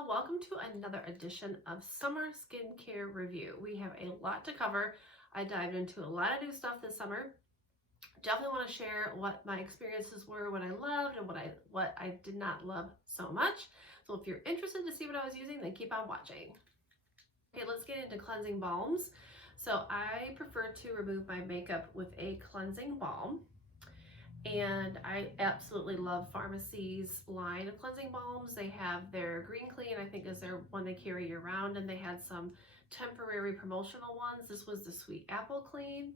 y'all, welcome to another edition of Summer Skincare Review. We have a lot to cover. I dived into a lot of new stuff this summer. Definitely want to share what my experiences were, what I loved and what I did not love so much. So if you're interested to see what I was using, then keep on watching. Okay, let's get into cleansing balms. So I prefer to remove my makeup with a cleansing balm. And I absolutely love Pharmacy's line of cleansing balms. They have their Green Clean, I think is their one they carry year round, and they had some temporary promotional ones. This was the Sweet Apple Clean.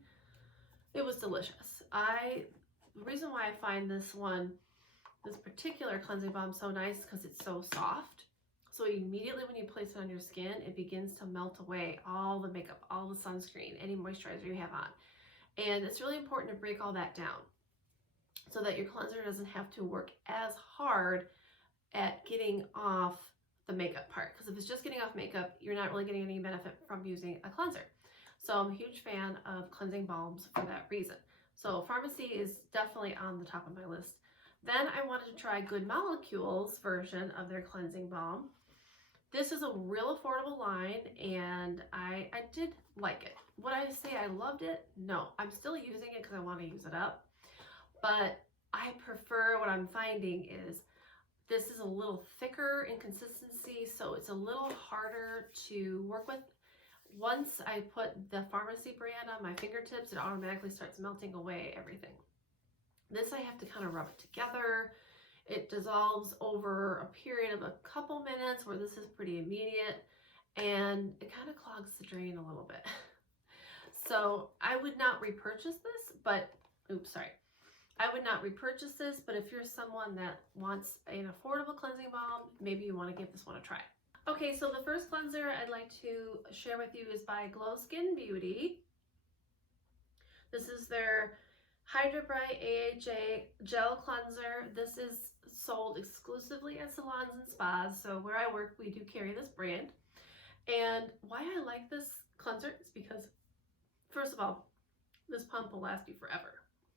It was delicious. The reason why I find this particular cleansing balm so nice because it's so soft. So immediately when you place it on your skin, it begins to melt away all the makeup, all the sunscreen, any moisturizer you have on. And it's really important to break all that down, so that your cleanser doesn't have to work as hard at getting off the makeup part. Because if it's just getting off makeup, you're not really getting any benefit from using a cleanser. So I'm a huge fan of cleansing balms for that reason. So Pharmacy is definitely on the top of my list. Then I wanted to try Good Molecules version of their cleansing balm. This is a real affordable line, and I did like it. Would I say I loved it? No, I'm still using it because I want to use it up. But I prefer, what I'm finding is this is a little thicker in consistency, so it's a little harder to work with. Once I put the Pharmacy brand on my fingertips, it automatically starts melting away everything. This I have to kind of rub it together. It dissolves over a period of a couple minutes, where this is pretty immediate, and it kind of clogs the drain a little bit. So I would not repurchase this, but, I would not repurchase this, but if you're someone that wants an affordable cleansing balm, maybe you want to give this one a try. Okay, so the first cleanser I'd like to share with you is by Glow Skin Beauty. This is their Hydra-Bright AHA Gel Cleanser. This is sold exclusively at salons and spas, so where I work, we do carry this brand. And why I like this cleanser is because, first of all, this pump will last you forever.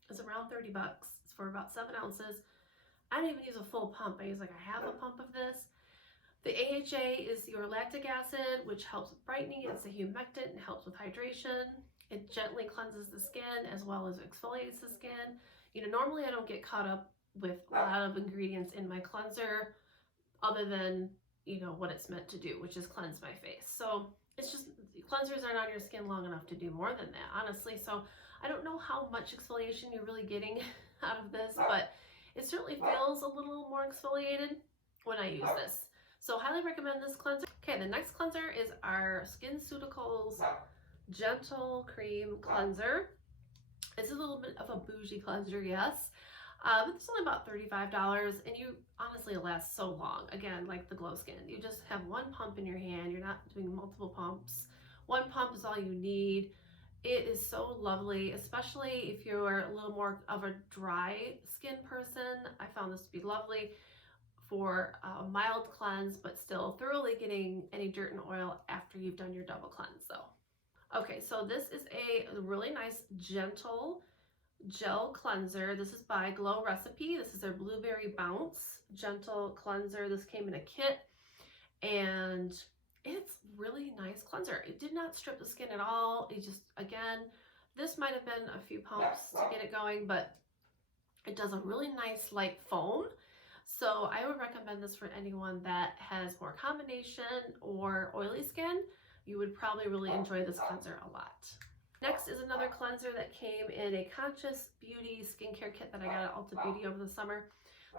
It's around 30 bucks. It's for about 7 ounces. I don't even use a full pump. I use like a half a pump of this. The AHA is your lactic acid, which helps with brightening. It's a humectant and helps with hydration. It gently cleanses the skin as well as exfoliates the skin. You know, normally I don't get caught up with a lot of ingredients in my cleanser other than, you know, what it's meant to do, which is cleanse my face. So it's just, cleansers aren't on your skin long enough to do more than that, honestly. So I don't know how much exfoliation you're really getting out of this, but it certainly feels a little more exfoliated when I use this. So highly recommend this cleanser. Okay, the next cleanser is our Skinceuticals Gentle Cream Cleanser. It's a little bit of a bougie cleanser, yes. It's only about $35, and you honestly last so long. Again, like the Glow Skin, you just have one pump in your hand. You're not doing multiple pumps. One pump is all you need. It is so lovely, especially if you're a little more of a dry skin person. I found this to be lovely for a mild cleanse, but still thoroughly getting any dirt and oil after you've done your double cleanse though. Okay, so this is a really nice gentle gel cleanser. This is by Glow Recipe. This is their Blueberry Bounce Gentle Cleanser. This came in a kit, and it's really nice cleanser. It did not strip the skin at all. It just, again, this might have been a few pumps to get it going, but it does a really nice light foam. So I would recommend this for anyone that has more combination or oily skin. You would probably really enjoy this cleanser a lot. Next is another cleanser that came in a Conscious Beauty skincare kit that I got at Ulta Beauty over the summer.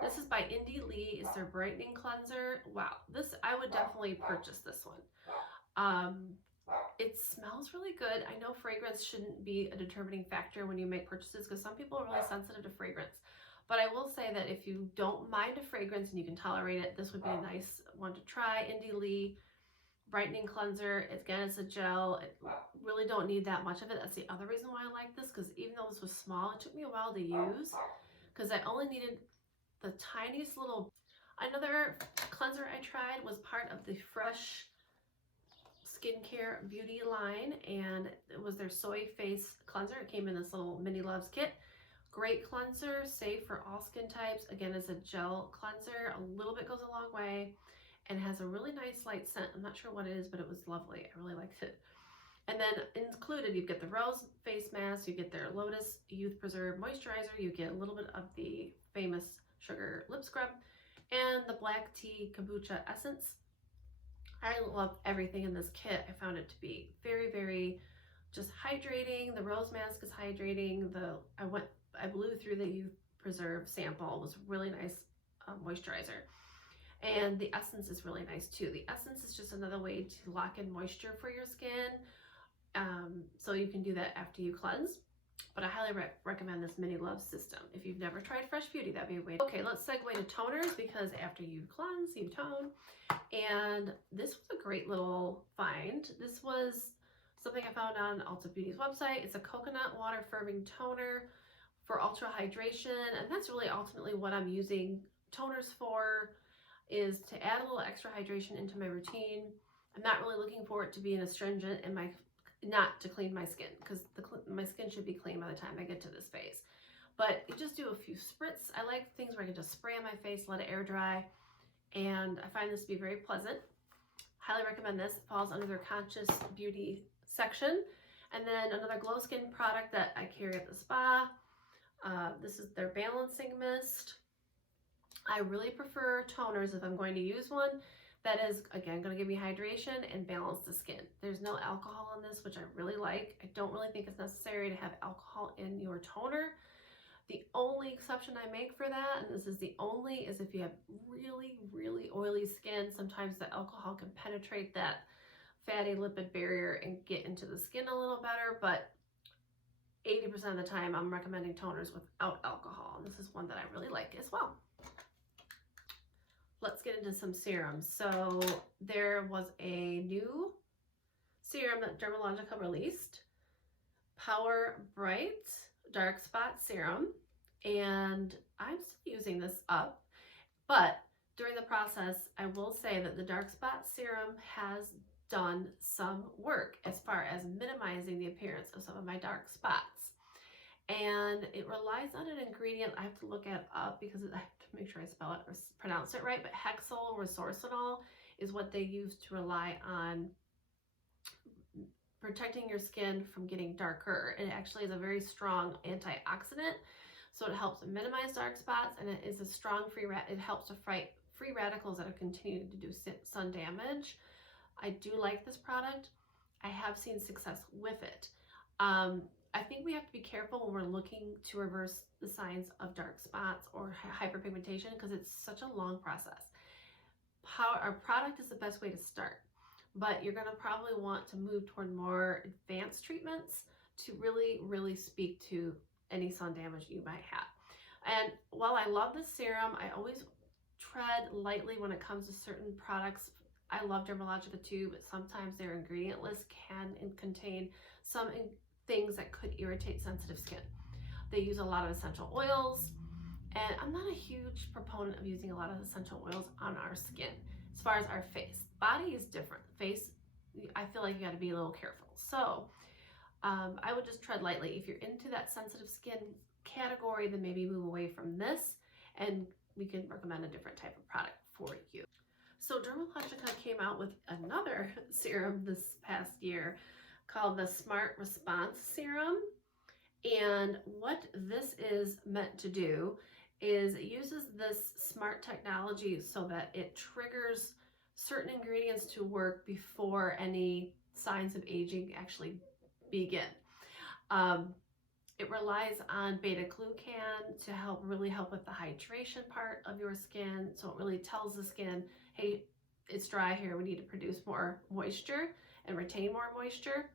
This is by Indie Lee. It's their Brightening Cleanser. Wow, I would definitely purchase this one. It smells really good. I know fragrance shouldn't be a determining factor when you make purchases because some people are really sensitive to fragrance. But I will say that if you don't mind a fragrance and you can tolerate it, this would be a nice one to try. Indie Lee Brightening Cleanser. Again, it's a gel. I really don't need that much of it. That's the other reason why I like this, because even though this was small, it took me a while to use because I only needed the tiniest little. Another cleanser I tried was part of the Fresh Skincare Beauty line, and it was their Soy Face Cleanser. It came in this little mini loves kit. Great cleanser, safe for all skin types. Again, it's a gel cleanser. A little bit goes a long way. and has a really nice light scent. I'm not sure what it is, but it was lovely. I really liked it. And then included, you get the Rose Face Mask, you get their Lotus Youth Preserve Moisturizer, you get a little bit of the famous Sugar Lip Scrub, and the Black Tea Kombucha Essence. I love everything in this kit. I found it to be very, very just hydrating. The Rose Mask is hydrating. I blew through the Youth Preserve sample. It was really nice moisturizer. And the essence is really nice too. The essence is just another way to lock in moisture for your skin. So you can do that after you cleanse. But I highly recommend this Mini Love system. If you've never tried Fresh Beauty, that'd be a way. Okay, let's segue to toners, because after you cleanse, you tone. And this was a great little find. This was something I found on Ulta Beauty's website. It's a coconut water firming toner for ultra hydration. And that's really ultimately what I'm using toners for, is to add a little extra hydration into my routine. I'm not really looking for it to be an astringent in my, not to clean my skin, because my skin should be clean by the time I get to this phase. But you just do a few spritz. I like things where I can just spray on my face, let it air dry, and I find this to be very pleasant. Highly recommend this. It falls under their Conscious Beauty section. And then another glow skin product that I carry at the spa. This is their Balancing Mist. I really prefer toners if I'm going to use one that is, again, going to give me hydration and balance the skin. There's no alcohol in this, which I really like. I don't really think it's necessary to have alcohol in your toner. The only exception I make for that, and this is the only, is if you have really, really oily skin. Sometimes the alcohol can penetrate that fatty lipid barrier and get into the skin a little better, but 80% of the time I'm recommending toners without alcohol, and this is one that I really like as well. Let's get into some serums. So there was a new serum that Dermalogica released, Power Bright Dark Spot Serum, and I'm still using this up, but during the process, I will say that the Dark Spot Serum has done some work as far as minimizing the appearance of some of my dark spots. And it relies on an ingredient I have to look at up, because I have to make sure I spell it or pronounce it right, but hexyl resorcinol is what they use to rely on protecting your skin from getting darker. It actually is a very strong antioxidant, so it helps minimize dark spots, and it is a strong it helps to fight free radicals that are continuing to do sun damage. I do like this product. I have seen success with it. I think we have to be careful when we're looking to reverse the signs of dark spots or hyperpigmentation, because it's such a long process. Our product is the best way to start, but you're going to probably want to move toward more advanced treatments to really, really speak to any sun damage you might have. And while I love this serum, I always tread lightly when it comes to certain products. I love Dermalogica too, but sometimes their ingredient list can contain some things that could irritate sensitive skin. They use a lot of essential oils, and I'm not a huge proponent of using a lot of essential oils on our skin. As far as our face, body is different. Face, I feel like you got to be a little careful. So I would just tread lightly. If you're into that sensitive skin category, then maybe move away from this, and we can recommend a different type of product for you. So Dermalogica came out with another serum this past year called the Smart Response Serum. And what this is meant to do is it uses this smart technology so that it triggers certain ingredients to work before any signs of aging actually begin. It relies on beta-glucan to really help with the hydration part of your skin. So it really tells the skin, hey, it's dry here, we need to produce more moisture and retain more moisture.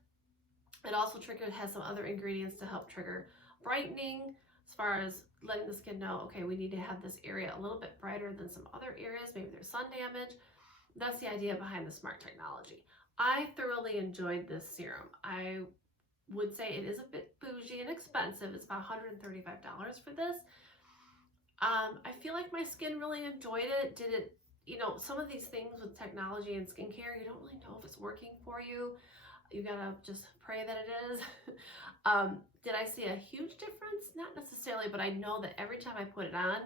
It also has some other ingredients to help trigger brightening, as far as letting the skin know, okay, we need to have this area a little bit brighter than some other areas, maybe there's sun damage. That's the idea behind the smart technology. I thoroughly enjoyed this serum. I would say it is a bit bougie and expensive. It's about $135 for this. I feel like my skin really enjoyed it. Did it, you know, some of these things with technology and skincare, you don't really know if it's working for you. You gotta just pray that it is. Did I see a huge difference? Not necessarily, but I know that every time I put it on,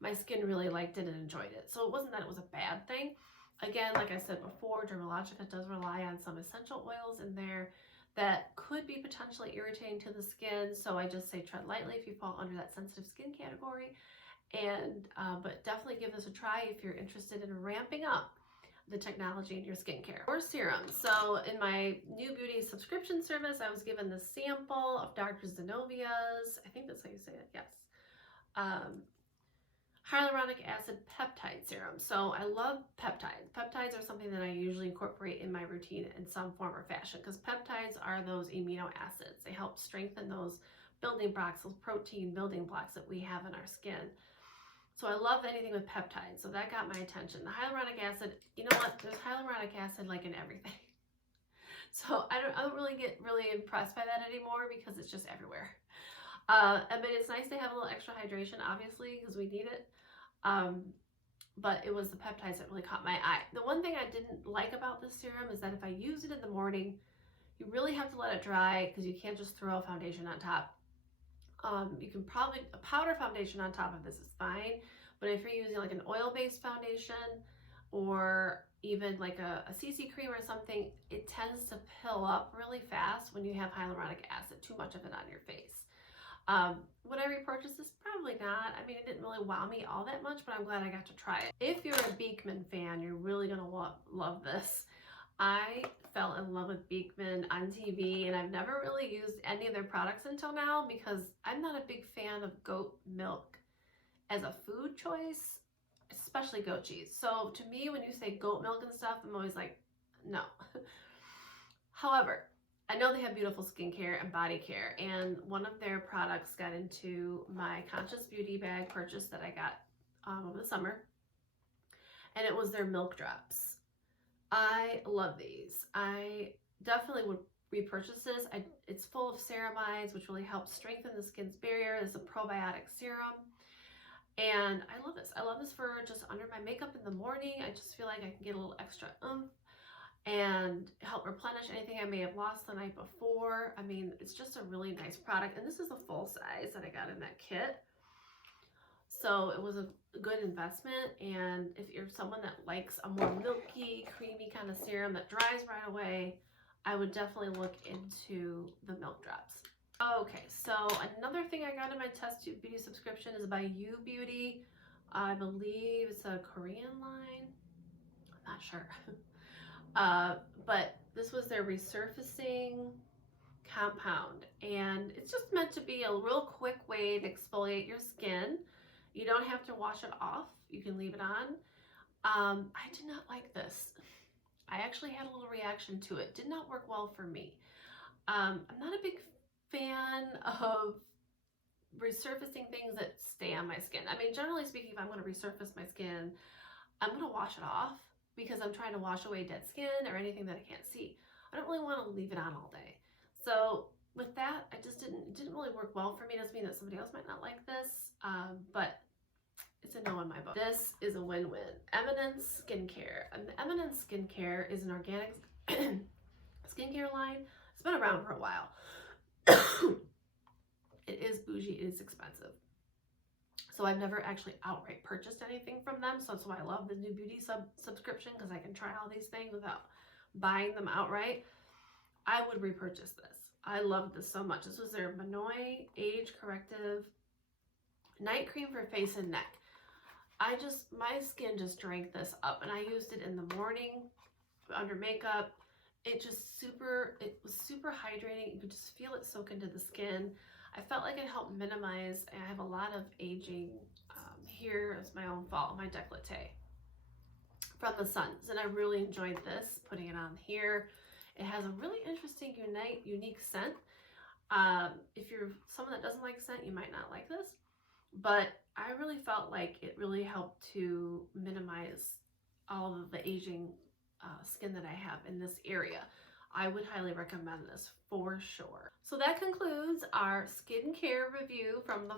my skin really liked it and enjoyed it. So it wasn't that it was a bad thing. Again, like I said before, Dermalogica does rely on some essential oils in there that could be potentially irritating to the skin. So I just say tread lightly if you fall under that sensitive skin category. And but definitely give this a try if you're interested in ramping up the technology in your skincare. Or serums. So in my New Beauty subscription service, I was given the sample of Dr. Zenovia's, I think that's how you say it, yes, Hyaluronic Acid Peptide Serum. So I love peptides. Peptides are something that I usually incorporate in my routine in some form or fashion, because peptides are those amino acids. They help strengthen those building blocks, those protein building blocks that we have in our skin. So I love anything with peptides, so that got my attention. The hyaluronic acid, you know what? There's hyaluronic acid like in everything. So I don't really get impressed by that anymore because it's just everywhere. But it's nice to have a little extra hydration, obviously, because we need it. But it was the peptides that really caught my eye. The one thing I didn't like about this serum is that if I use it in the morning, you really have to let it dry because you can't just throw a foundation on top. You can probably, a powder foundation on top of this is fine, but if you're using like an oil-based foundation or even like a CC cream or something, it tends to pill up really fast when you have hyaluronic acid, too much of it on your face. Would I repurchase this? Probably not. I mean, it didn't really wow me all that much, but I'm glad I got to try it. If you're a Beekman fan, you're really gonna love this. I fell in love with Beekman on TV, and I've never really used any of their products until now because I'm not a big fan of goat milk as a food choice, especially goat cheese. So to me, when you say goat milk and stuff, I'm always like, no. However, I know they have beautiful skincare and body care, and one of their products got into my Conscious Beauty bag purchase that I got over the summer, and it was their milk drops. I love these. I definitely would repurchase this. It's full of ceramides, which really helps strengthen the skin's barrier. It's a probiotic serum. And I love this. I love this for just under my makeup in the morning. I just feel like I can get a little extra oomph and help replenish anything I may have lost the night before. I mean, it's just a really nice product. And this is the full size that I got in that kit. So it was a good investment, and if you're someone that likes a more milky, creamy kind of serum that dries right away, I would definitely look into the milk drops. Okay, so another thing I got in my Test Tube Beauty subscription is by U Beauty. I believe it's a Korean line. I'm not sure. But this was their Resurfacing Compound, and it's just meant to be a real quick way to exfoliate your skin. You don't have to wash it off. You can leave it on. I did not like this. I actually had a little reaction to it. Did not work well for me. I'm not a big fan of resurfacing things that stay on my skin. I mean, generally speaking, if I'm going to resurface my skin, I'm going to wash it off because I'm trying to wash away dead skin or anything that I can't see. I don't really want to leave it on all day. So with that, it didn't really work well for me. It doesn't mean that somebody else might not like this, but it's a no in my book. This is a win-win. Eminence Skincare. And the Eminence Skincare is an organic skincare line. It's been around for a while. It is bougie. It is expensive. So I've never actually outright purchased anything from them. So that's why I love the New Beauty subscription, because I can try all these things without buying them outright. I would repurchase this. I loved this so much. This was their Monoi Age Corrective Night Cream for Face and Neck. My skin just drank this up, and I used it in the morning under makeup. It was super hydrating. You could just feel it soak into the skin. I felt like it helped minimize, and I have a lot of aging here. It's my own fault, my décolleté from the suns, and I really enjoyed this, putting it on here. It has a really interesting, unique scent. If you're someone that doesn't like scent, you might not like this, but I really felt like it really helped to minimize all of the aging skin that I have in this area. I would highly recommend this for sure. So that concludes our skincare review from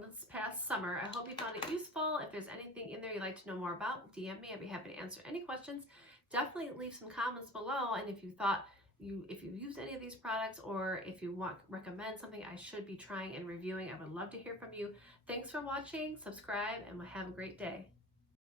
this past summer. I hope you found it useful. If there's anything in there you'd like to know more about, DM me. I'd be happy to answer any questions. Definitely leave some comments below, and if you've used any of these products, or if you recommend something I should be trying and reviewing, I would love to hear from you. Thanks for watching, subscribe, and have a great day.